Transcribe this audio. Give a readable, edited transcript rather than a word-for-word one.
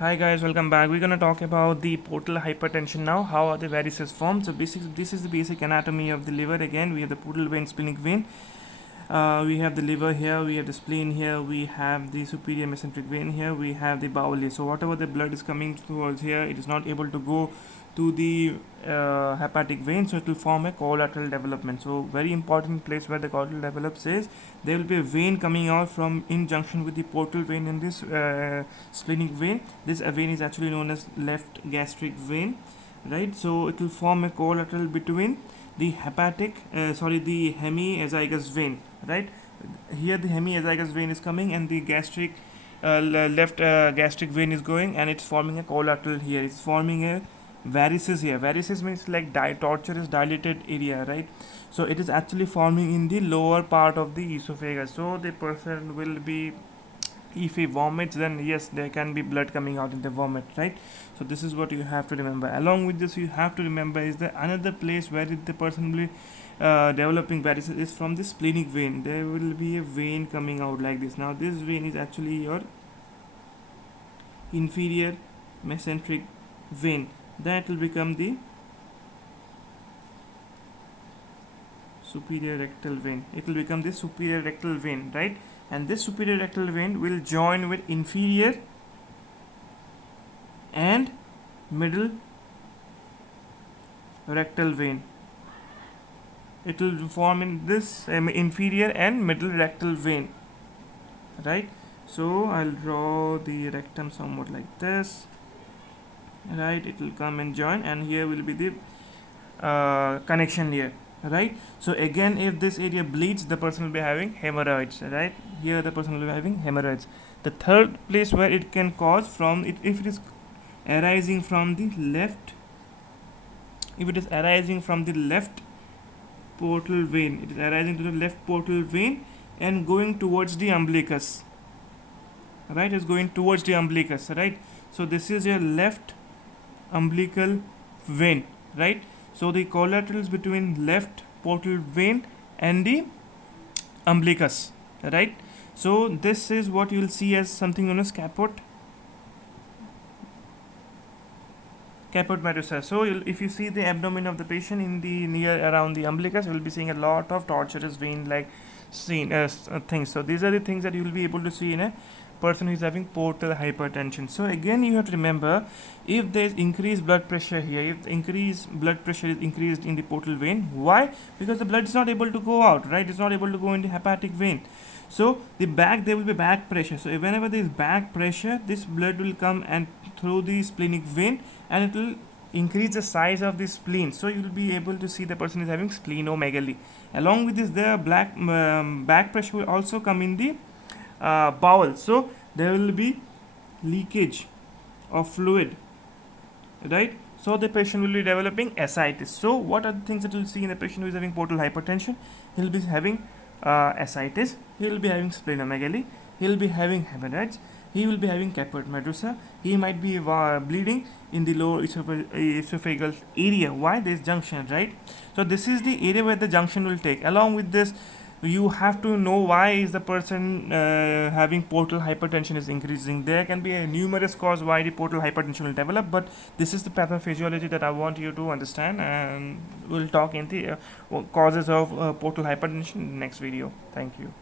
Hi guys, welcome back. We're gonna talk about the portal hypertension now. How are the varices formed? So this is the basic anatomy of the liver. Again, we have the portal vein, splenic vein. We have the liver here, we have the spleen here, we have the superior mesenteric vein here, we have the bowel here. So whatever the blood is coming towards here, it is not able to go to the hepatic vein, so it will form a collateral development. So very important place where the collateral develops is there will be a vein coming out from in junction with the portal vein and this splenic vein. This vein is actually known as left gastric vein, right? So it will form a collateral between the the hemiazygous vein, right? Here the hemiazygous vein is coming and the gastric left gastric vein is going, and it's forming a collateral here. It's forming a varices here. Varices means like tortuous dilated area, right? So it is actually forming in the lower part of the esophagus. So the person will be, if he vomits, then yes, there can be blood coming out in the vomit, right? So this is what you have to remember. Along with this, you have to remember is that another place where the person will be developing varices is from the splenic vein. There will be a vein coming out like this. Now this vein is actually your inferior mesenteric vein. That will become the superior rectal vein. It will become the superior rectal vein, right? And this superior rectal vein will join with inferior and middle rectal vein. It will form in this inferior and middle rectal vein, right? So I'll draw the rectum somewhat like this, right? It will come and join, and here will be the connection layer, right? So again, if this area bleeds, the person will be having hemorrhoids, right? Here the person will be having hemorrhoids. The third place where it can cause from it, if it is arising from the left, portal vein, it is arising to the left portal vein and going towards the umbilicus, right? It's going towards the umbilicus, right? So this is your left umbilical vein, right? So the collaterals between left portal vein and the umbilicus, right? So this is what you will see as something known as caput medusa. So if you see the abdomen of the patient in the near around the umbilicus, you will be seeing a lot of tortuous vein like things. So these are the things that you will be able to see in a person who is having portal hypertension. So again, you have to remember, if there is increased blood pressure here, if increased blood pressure is increased in the portal vein, why? Because the blood is not able to go out, right? It's not able to go in the hepatic vein. So there will be back pressure. So whenever there is back pressure, this blood will come and through the splenic vein, and it will increase the size of the spleen. So you will be able to see the person is having splenomegaly. Along with this, the back pressure will also come in the bowel. So there will be leakage of fluid, right? So the patient will be developing ascites. So what are the things that you will see in a patient who is having portal hypertension? He will be having ascites, he will be having splenomegaly, he will be having hemorrhoids, he will be having caput medusa, he might be bleeding in the lower esophageal area. Why? This junction, right? So this is the area where the junction will take. Along with this, you have to know why is the person having portal hypertension is increasing. There can be a numerous cause why the portal hypertension will develop, but this is the pathophysiology that I want you to understand, and we'll talk in the causes of portal hypertension in the next video. Thank you.